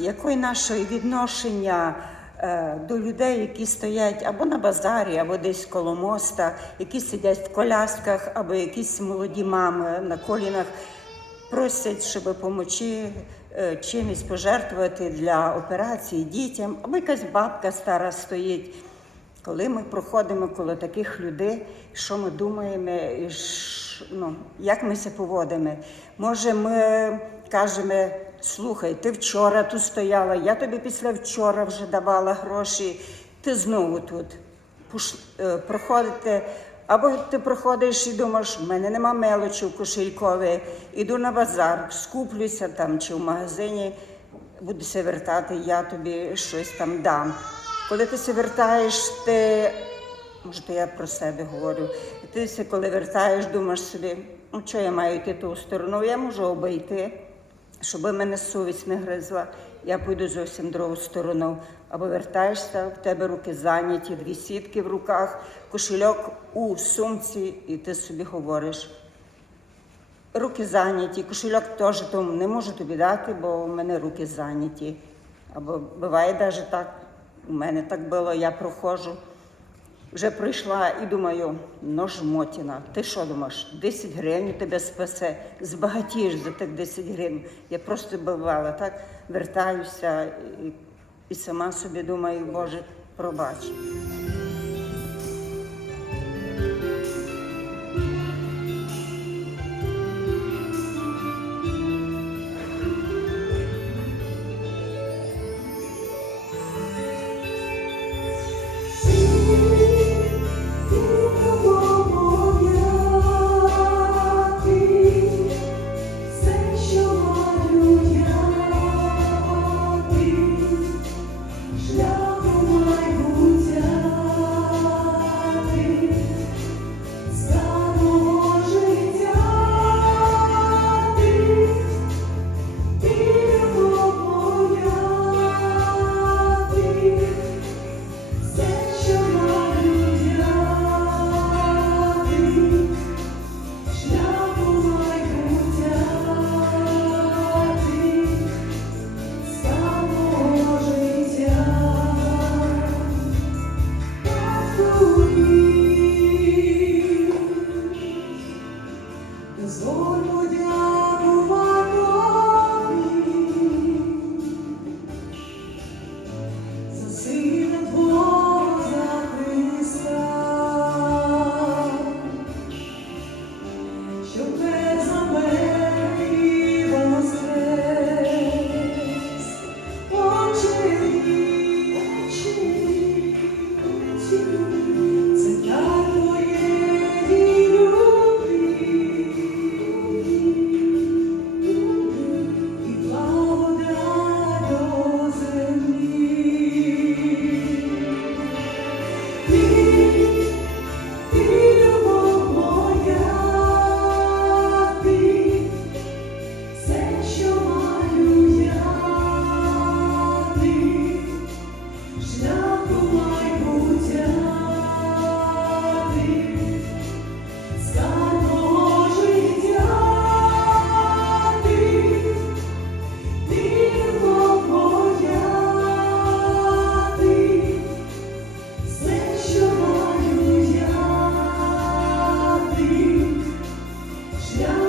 Яке наше відношення е, до людей, які стоять або на базарі, або десь коло моста, які сидять в колясках, або якісь молоді мами на колінах, просять, щоб допомогти е, чимось пожертвувати для операції дітям, або якась бабка стара стоїть. Коли ми проходимо коло таких людей, що ми думаємо, і ш- ну, як ми себе поводимо? Може, ми кажемо, слухай, ти вчора тут стояла, я тобі після вчора вже давала гроші, ти знову тут Пуш- е, проходите. Або ти проходиш і думаєш, в мене нема мелочі в кошелькові, іду на базар, скуплюся там чи в магазині, будуся вертати, я тобі щось там дам. Коли ти се вертаєш, ти, може, то я про себе говорю, ти коли вертаєш, думаєш собі, ну що я маю йти ту сторону, я можу обійти, щоб мене совість не гризла, я піду зовсім другу сторону. Або вертаєшся, в тебе руки зайняті, дві сітки в руках, кошельок у сумці, і ти собі говориш. Руки зайняті, кошельок теж тому не можу тобі дати, бо у мене руки зайняті. Або буває навіть так, у мене так було, я проходжу. Вже прийшла і думаю, ну жмотіна, ти що думаєш, 10 гривень тебе спасе, збагатієш за тих 10 гривень. Я просто бувала, так вертаюся і, і сама собі думаю, Боже, пробач. Yeah.